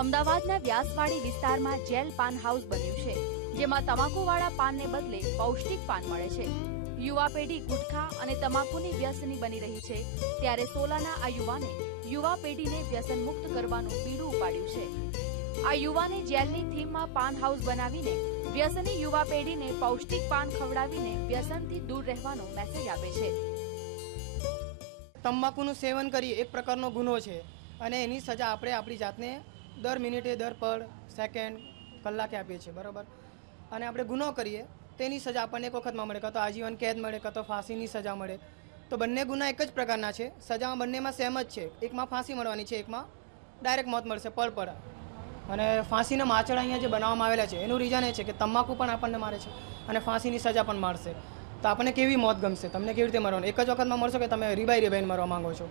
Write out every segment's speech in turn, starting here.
અમદાવાદના વ્યાસવાડી વિસ્તારમાં જેલ પાન હાઉસ બન્યું છે, જેમાં તમાકુવાળા પાનને બદલે પૌષ્ટિક પાન મળે છે. યુવા પેઢી ગુટખા અને તમાકુની વ્યસની બની રહી છે, ત્યારે સોલાના આ યુવાને યુવા પેઢીને વ્યસન મુક્ત કરવાનું બીડું ઉપાડ્યું છે. આ યુવાને જેલની થીમમાં પાન હાઉસ બનાવીને વ્યસની યુવા પેઢીને પૌષ્ટિક પાન ખવડાવીને વ્યસનથી દૂર રહેવાનો મેસેજ આપે છે. તમાકુનું સેવન કરીએ, એક પ્રકારનો ગુનો છે, અને એની સજા આપણે આપણી જાતને દર મિનિટે, દર પર સેકન્ડ કલાકે આપીએ છીએ, બરાબર? અને આપણે ગુનો કરીએ, તેની સજા આપણને એક વખતમાં મળે, કાં તો આજીવન કેદ મળે, કાં તો ફાંસીની સજા મળે. તો બંને ગુના એક જ પ્રકારના છે. સજામાં બંનેમાં સેમ જ છે. એકમાં ફાંસી મળવાની છે, એકમાં ડાયરેક્ટ મોત મળશે, પળ પળ. અને ફાંસીના માચડા અહીંયા જે બનાવવામાં આવેલા છે, એનું રીઝન એ છે કે તમાકુ પણ આપણને મારે છે અને ફાંસીની સજા પણ મારશે. તો આપણને કેવી મોત ગમશે? તમને કેવી રીતે મરવાનું? એક જ વખતમાં મળશો કે તમે રીબાઈ રીબાઈને મરવા માંગો છો?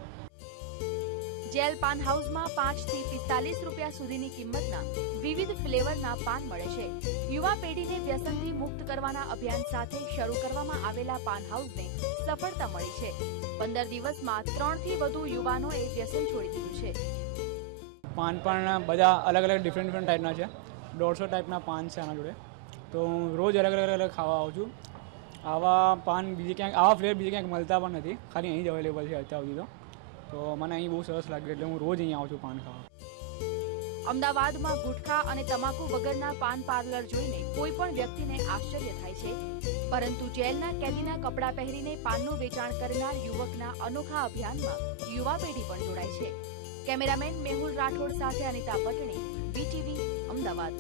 જેલ પાન હાઉસમાં પાંચથી પિસ્તાલીસ રૂપિયા સુધીની કિંમતના વિવિધ ફ્લેવરના પાન મળે છે. યુવા પેઢીને વ્યસનથી મુક્ત કરવાના અભિયાન સાથે શરૂ કરવામાં આવેલા પાન હાઉસને સફળતા મળી છે. પંદર દિવસમાં ત્રણથી વધુ યુવાનોએ વ્યસન છોડી દીધું છે. પાન પણ બધા અલગ અલગ ડિફરન્ટ ડિફરન્ટ ટાઈપના છે. દોઢસો ટાઈપના પાન છે આના જોડે. તો હું રોજ અલગ અલગ અલગ ખાવા આવું છું. આવા પાન બીજે ક્યાંક, આવા ફ્લેવર બીજે ક્યાંક મળતા પણ નથી. ખાલી અહીં જ અવેલેબલ છે અત્યાર સુધી તો. તો મને અહીં બહુ સરસ લાગ્યું એટલે હું રોજ અહીં આવું છું પાન ખાવા. અમદાવાદમાં ગુટખા અને તમાકુ વગરના પાન પાર્લર જોઈને કોઈ પણ વ્યક્તિને આશ્ચર્ય થાય છે. પરંતુ જેલના કેદીના કપડાં પહેરીને પાનનું વેચાણ કરનાર યુવકના અનોખા અભિયાનમાં યુવા પેઢી પણ જોડાય છે. કેમેરામેન મેહુલ રાઠોડ સાથે અનિતા પટણી બીટીવી અમદાવાદ.